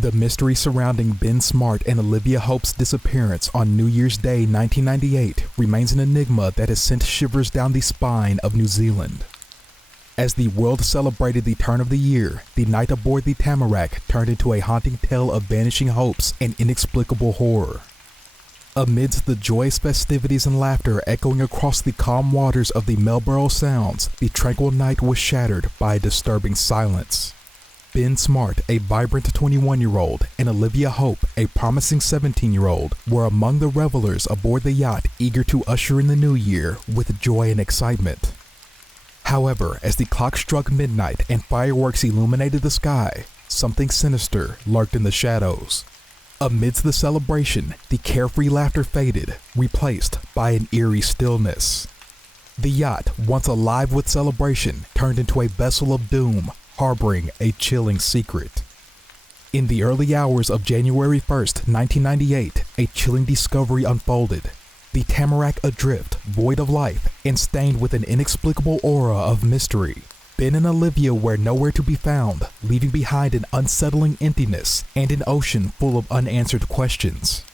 The mystery surrounding Ben Smart and Olivia Hope's disappearance on New Year's Day 1998 remains an enigma that has sent shivers down the spine of New Zealand. As the world celebrated the turn of the year, the night aboard the Tamarack turned into a haunting tale of vanishing hopes and inexplicable horror. Amidst the joyous festivities and laughter echoing across the calm waters of the Marlborough Sounds, the tranquil night was shattered by a disturbing silence. Ben Smart, a vibrant 21-year-old, and Olivia Hope, a promising 17-year-old, were among the revelers aboard the yacht eager to usher in the new year with joy and excitement. However, as the clock struck midnight and fireworks illuminated the sky, something sinister lurked in the shadows. Amidst the celebration, the carefree laughter faded, replaced by an eerie stillness. The yacht, once alive with celebration, turned into a vessel of doom, harboring a chilling secret. In the early hours of January 1st, 1998, a chilling discovery unfolded. The Tamarack adrift, void of life, and stained with an inexplicable aura of mystery. Ben and Olivia were nowhere to be found, leaving behind an unsettling emptiness and an ocean full of unanswered questions.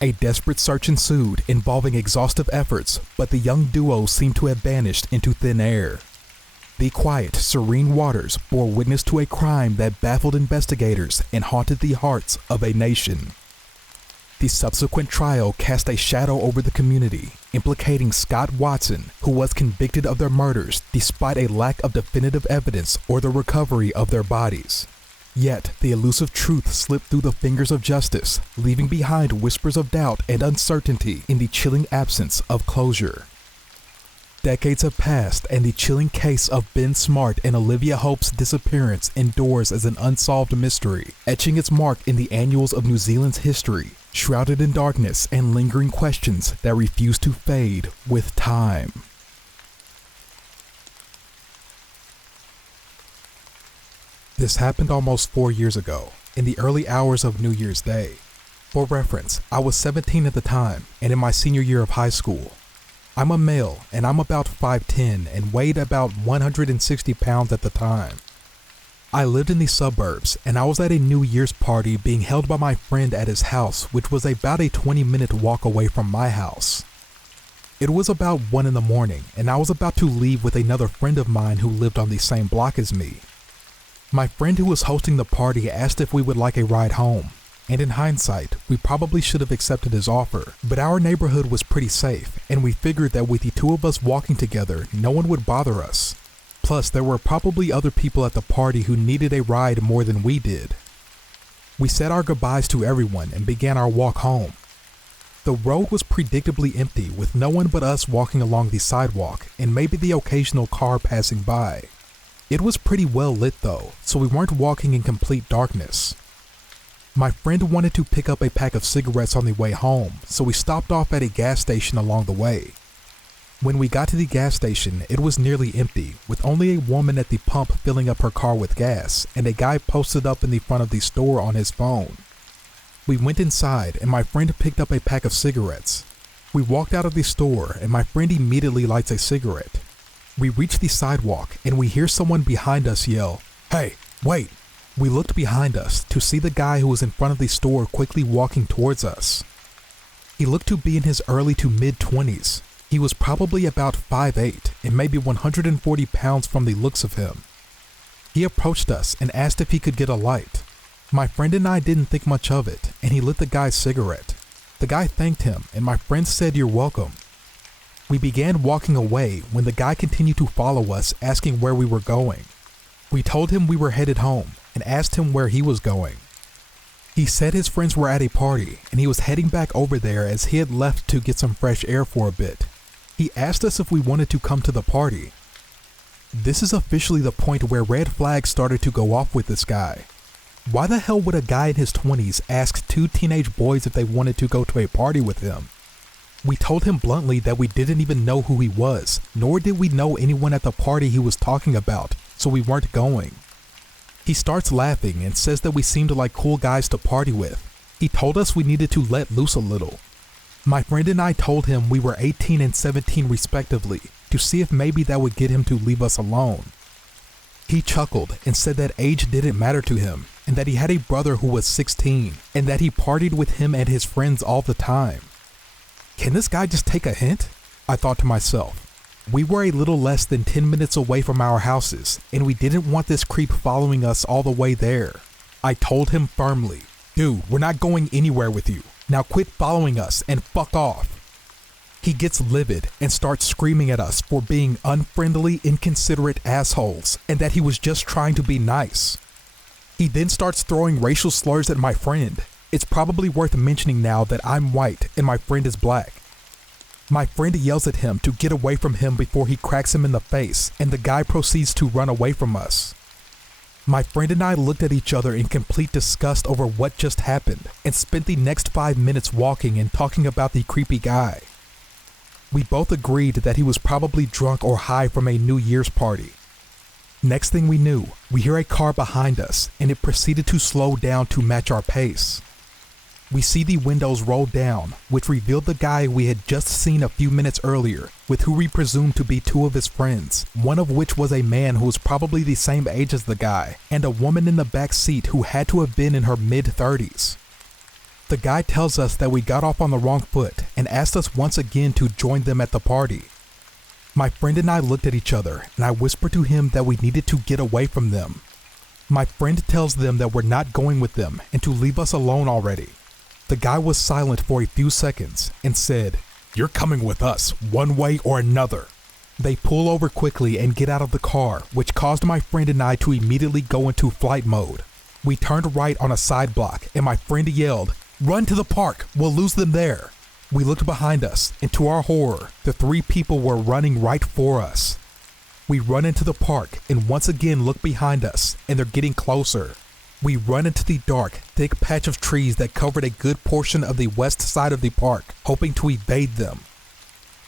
A desperate search ensued, involving exhaustive efforts, but the young duo seemed to have vanished into thin air. The quiet, serene waters bore witness to a crime that baffled investigators and haunted the hearts of a nation. The subsequent trial cast a shadow over the community, implicating Scott Watson, who was convicted of their murders despite a lack of definitive evidence or the recovery of their bodies. Yet, the elusive truth slipped through the fingers of justice, leaving behind whispers of doubt and uncertainty in the chilling absence of closure. Decades have passed, and the chilling case of Ben Smart and Olivia Hope's disappearance endures as an unsolved mystery, etching its mark in the annals of New Zealand's history, shrouded in darkness and lingering questions that refuse to fade with time. This happened almost 4 years ago, in the early hours of New Year's Day. For reference, I was 17 at the time and in my senior year of high school. I'm a male, and I'm about 5'10" and weighed about 160 pounds at the time. I lived in the suburbs, and I was at a New Year's party being held by my friend at his house, which was about a 20-minute walk away from my house. It was about 1 in the morning, and I was about to leave with another friend of mine who lived on the same block as me. My friend who was hosting the party asked if we would like a ride home. And in hindsight, we probably should have accepted his offer, but our neighborhood was pretty safe, and we figured that with the two of us walking together, no one would bother us. Plus, there were probably other people at the party who needed a ride more than we did. We said our goodbyes to everyone and began our walk home. The road was predictably empty, with no one but us walking along the sidewalk, and maybe the occasional car passing by. It was pretty well lit though, so we weren't walking in complete darkness. My friend wanted to pick up a pack of cigarettes on the way home, so we stopped off at a gas station along the way. When we got to the gas station, it was nearly empty, with only a woman at the pump filling up her car with gas, and a guy posted up in the front of the store on his phone. We went inside, and my friend picked up a pack of cigarettes. We walked out of the store, and my friend immediately lights a cigarette. We reach the sidewalk, and we hear someone behind us yell, "Hey, wait!" We looked behind us to see the guy who was in front of the store quickly walking towards us. He looked to be in his early to mid-20s. He was probably about 5'8" and maybe 140 pounds from the looks of him. He approached us and asked if he could get a light. My friend and I didn't think much of it, and he lit the guy's cigarette. The guy thanked him, and my friend said, "You're welcome." We began walking away when the guy continued to follow us, asking where we were going. We told him we were headed home and asked him where he was going. He said his friends were at a party and he was heading back over there as he had left to get some fresh air for a bit. He asked us if we wanted to come to the party. This is officially the point where red flags started to go off with this guy. Why the hell would a guy in his 20s ask two teenage boys if they wanted to go to a party with him? We told him bluntly that we didn't even know who he was, nor did we know anyone at the party he was talking about, so we weren't going. He starts laughing and says that we seemed like cool guys to party with. He told us we needed to let loose a little. My friend and I told him we were 18 and 17 respectively, to see if maybe that would get him to leave us alone. He chuckled and said that age didn't matter to him. and that he had a brother who was 16, and that he partied with him and his friends all the time. Can this guy just take a hint? I thought to myself. We were a little less than 10 minutes away from our houses, and we didn't want this creep following us all the way there. I told him firmly, "Dude, we're not going anywhere with you. Now quit following us and fuck off." He gets livid and starts screaming at us for being unfriendly, inconsiderate assholes, and that he was just trying to be nice. He then starts throwing racial slurs at my friend. It's probably worth mentioning now that I'm white and my friend is black. My friend yells at him to get away from him before he cracks him in the face, and the guy proceeds to run away from us. My friend and I looked at each other in complete disgust over what just happened and spent the next 5 minutes walking and talking about the creepy guy. We both agreed that he was probably drunk or high from a New Year's party. Next thing we knew, we hear a car behind us, and it proceeded to slow down to match our pace. We see the windows roll down, which revealed the guy we had just seen a few minutes earlier, with who we presumed to be two of his friends, one of which was a man who was probably the same age as the guy, and a woman in the back seat who had to have been in her mid-30s. The guy tells us that we got off on the wrong foot and asked us once again to join them at the party. My friend and I looked at each other, and I whispered to him that we needed to get away from them. My friend tells them that we're not going with them and to leave us alone already. The guy was silent for a few seconds and said, "You're coming with us, one way or another." They pull over quickly and get out of the car, which caused my friend and I to immediately go into flight mode. We turned right on a side block, and my friend yelled, "Run to the park, we'll lose them there." We looked behind us, and to our horror, the three people were running right for us. We run into the park and once again look behind us, and they're getting closer. We run into the dark, thick patch of trees that covered a good portion of the west side of the park, hoping to evade them.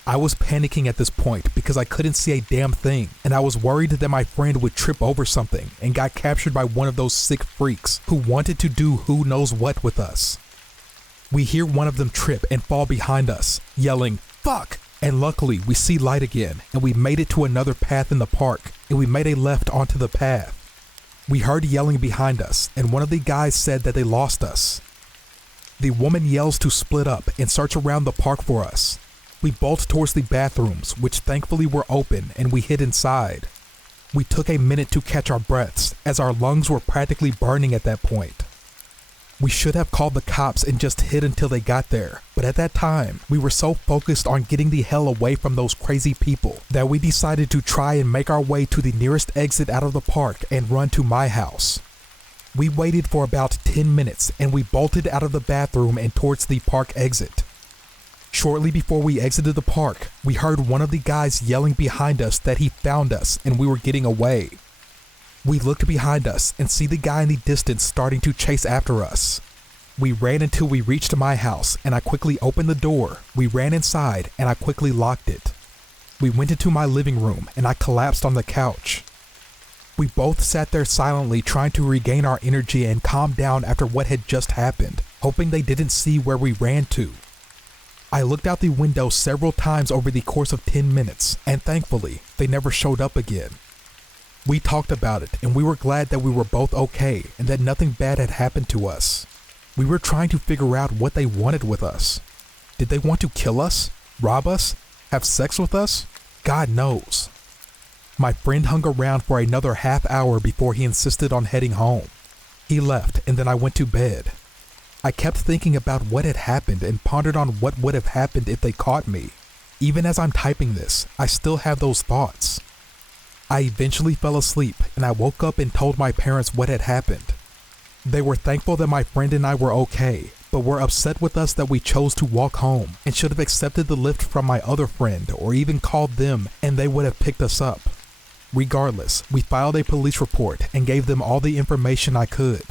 I was panicking at this point because I couldn't see a damn thing, and I was worried that my friend would trip over something and got captured by one of those sick freaks who wanted to do who knows what with us. We hear one of them trip and fall behind us, yelling, "Fuck!" And luckily we see light again, and we made it to another path in the park, and we made a left onto the path. We heard yelling behind us, and one of the guys said that they lost us. The woman yells to split up and search around the park for us. We bolt towards the bathrooms, which thankfully were open, and we hid inside. We took a minute to catch our breaths, as our lungs were practically burning at that point. We should have called the cops and just hid until they got there, but at that time, we were so focused on getting the hell away from those crazy people that we decided to try and make our way to the nearest exit out of the park and run to my house. We waited for about 10 minutes and we bolted out of the bathroom and towards the park exit. Shortly before we exited the park, we heard one of the guys yelling behind us that he found us and we were getting away. We looked behind us and see the guy in the distance starting to chase after us. We ran until we reached my house, and I quickly opened the door. We ran inside and I quickly locked it. We went into my living room and I collapsed on the couch. We both sat there silently trying to regain our energy and calm down after what had just happened, hoping they didn't see where we ran to. I looked out the window several times over the course of 10 minutes, and thankfully, they never showed up again. We talked about it, and we were glad that we were both okay and that nothing bad had happened to us. We were trying to figure out what they wanted with us. Did they want to kill us? Rob us? Have sex with us? God knows. My friend hung around for another half hour before he insisted on heading home. He left, and then I went to bed. I kept thinking about what had happened and pondered on what would have happened if they caught me. Even as I'm typing this, I still have those thoughts. I eventually fell asleep, and I woke up and told my parents what had happened. They were thankful that my friend and I were okay, but were upset with us that we chose to walk home and should have accepted the lift from my other friend or even called them and they would have picked us up. Regardless, we filed a police report and gave them all the information I could.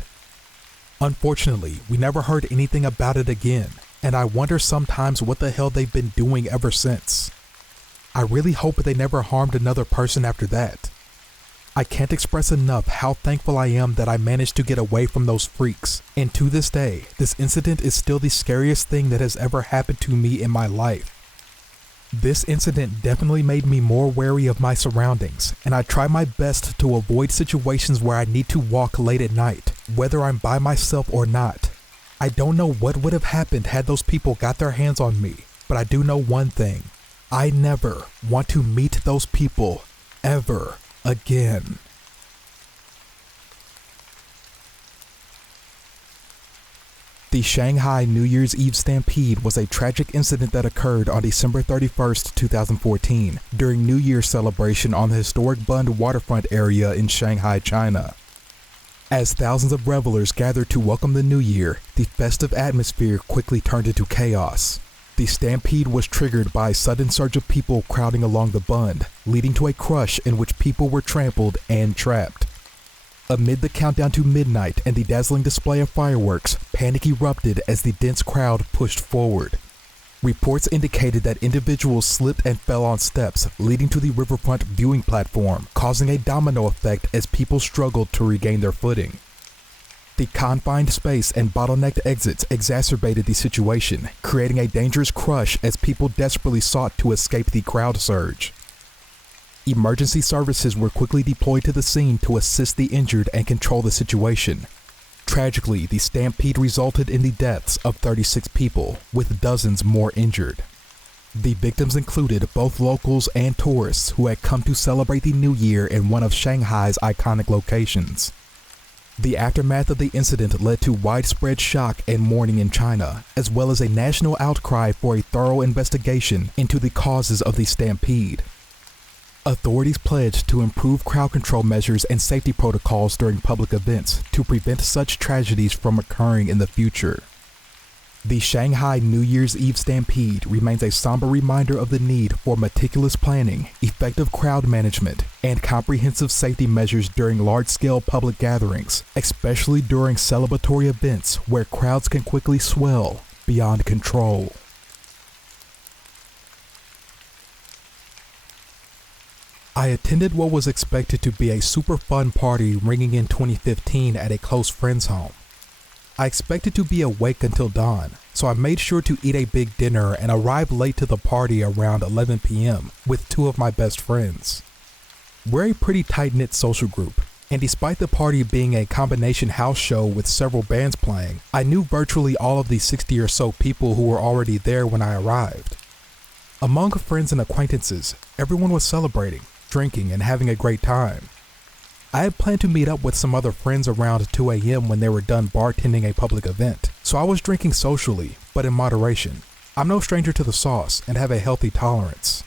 Unfortunately, we never heard anything about it again, and I wonder sometimes what the hell they've been doing ever since. I really hope they never harmed another person after that. I can't express enough how thankful I am that I managed to get away from those freaks, and to this day, this incident is still the scariest thing that has ever happened to me in my life. This incident definitely made me more wary of my surroundings, and I try my best to avoid situations where I need to walk late at night, whether I'm by myself or not. I don't know what would have happened had those people got their hands on me, but I do know one thing. I never want to meet those people ever again. The Shanghai New Year's Eve stampede was a tragic incident that occurred on December 31st, 2014, during New Year's celebration on the historic Bund waterfront area in Shanghai, China. As thousands of revelers gathered to welcome the new year, the festive atmosphere quickly turned into chaos. The stampede was triggered by a sudden surge of people crowding along the Bund, leading to a crush in which people were trampled and trapped. Amid the countdown to midnight and the dazzling display of fireworks, panic erupted as the dense crowd pushed forward. Reports indicated that individuals slipped and fell on steps leading to the riverfront viewing platform, causing a domino effect as people struggled to regain their footing. The confined space and bottlenecked exits exacerbated the situation, creating a dangerous crush as people desperately sought to escape the crowd surge. Emergency services were quickly deployed to the scene to assist the injured and control the situation. Tragically, the stampede resulted in the deaths of 36 people, with dozens more injured. The victims included both locals and tourists who had come to celebrate the new year in one of Shanghai's iconic locations. The aftermath of the incident led to widespread shock and mourning in China, as well as a national outcry for a thorough investigation into the causes of the stampede. Authorities pledged to improve crowd control measures and safety protocols during public events to prevent such tragedies from occurring in the future. The Shanghai New Year's Eve stampede remains a somber reminder of the need for meticulous planning, effective crowd management, and comprehensive safety measures during large-scale public gatherings, especially during celebratory events where crowds can quickly swell beyond control. I attended what was expected to be a super fun party ringing in 2015 at a close friend's home. I expected to be awake until dawn, so I made sure to eat a big dinner and arrived late to the party around 11 p.m. with two of my best friends. We're a pretty tight-knit social group, and despite the party being a combination house show with several bands playing, I knew virtually all of the 60 or so people who were already there when I arrived. Among friends and acquaintances, everyone was celebrating, drinking, and having a great time. I had planned to meet up with some other friends around 2 a.m. when they were done bartending a public event, so I was drinking socially, but in moderation. I'm no stranger to the sauce and have a healthy tolerance.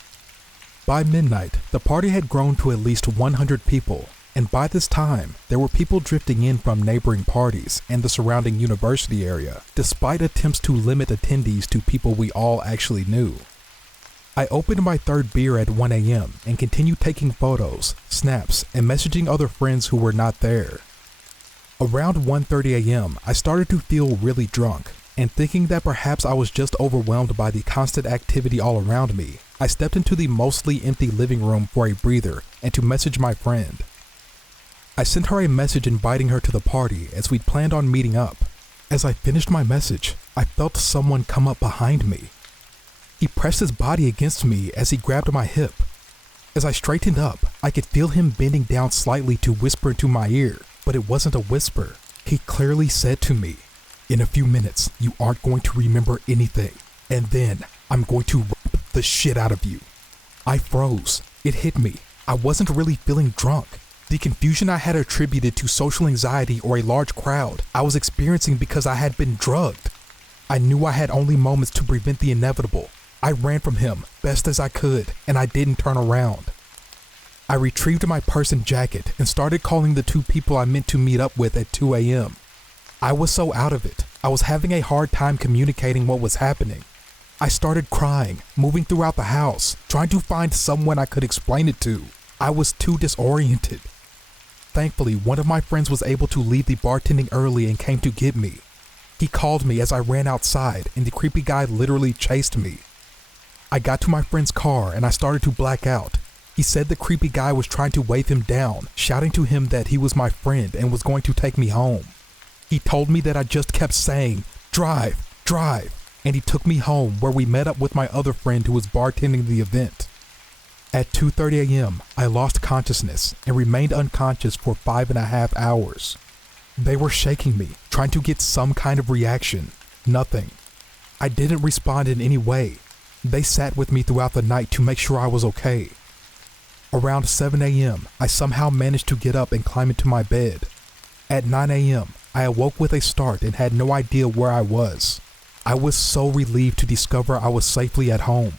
By midnight, the party had grown to at least 100 people, and by this time, there were people drifting in from neighboring parties and the surrounding university area, despite attempts to limit attendees to people we all actually knew. I opened my third beer at 1 a.m. and continued taking photos, snaps, and messaging other friends who were not there. Around 1:30 a.m., I started to feel really drunk, and thinking that perhaps I was just overwhelmed by the constant activity all around me, I stepped into the mostly empty living room for a breather and to message my friend. I sent her a message inviting her to the party as we'd planned on meeting up. As I finished my message, I felt someone come up behind me. He pressed his body against me as he grabbed my hip. As I straightened up, I could feel him bending down slightly to whisper into my ear, but it wasn't a whisper. He clearly said to me, "In a few minutes, you aren't going to remember anything, and then I'm going to rape the shit out of you." I froze. It hit me. I wasn't really feeling drunk. The confusion I had attributed to social anxiety or a large crowd, I was experiencing because I had been drugged. I knew I had only moments to prevent the inevitable. I ran from him best as I could, and I didn't turn around. I retrieved my purse and jacket and started calling the two people I meant to meet up with at 2 a.m. I was so out of it. I was having a hard time communicating what was happening. I started crying, moving throughout the house, trying to find someone I could explain it to. I was too disoriented. Thankfully, one of my friends was able to leave the bartending early and came to get me. He called me as I ran outside, and the creepy guy literally chased me. I got to my friend's car and I started to black out. He said the creepy guy was trying to wave him down, shouting to him that he was my friend and was going to take me home. He told me that I just kept saying, "Drive, drive," and he took me home where we met up with my other friend who was bartending the event. At 2:30 a.m., I lost consciousness and remained unconscious for 5.5 hours. They were shaking me, trying to get some kind of reaction. Nothing. I didn't respond in any way. They sat with me throughout the night to make sure I was okay. Around 7 a.m., I somehow managed to get up and climb into my bed. At 9 a.m., I awoke with a start and had no idea where I was. I was so relieved to discover I was safely at home.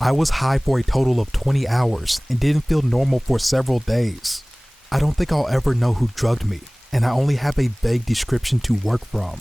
I was high for a total of 20 hours and didn't feel normal for several days. I don't think I'll ever know who drugged me, and I only have a vague description to work from.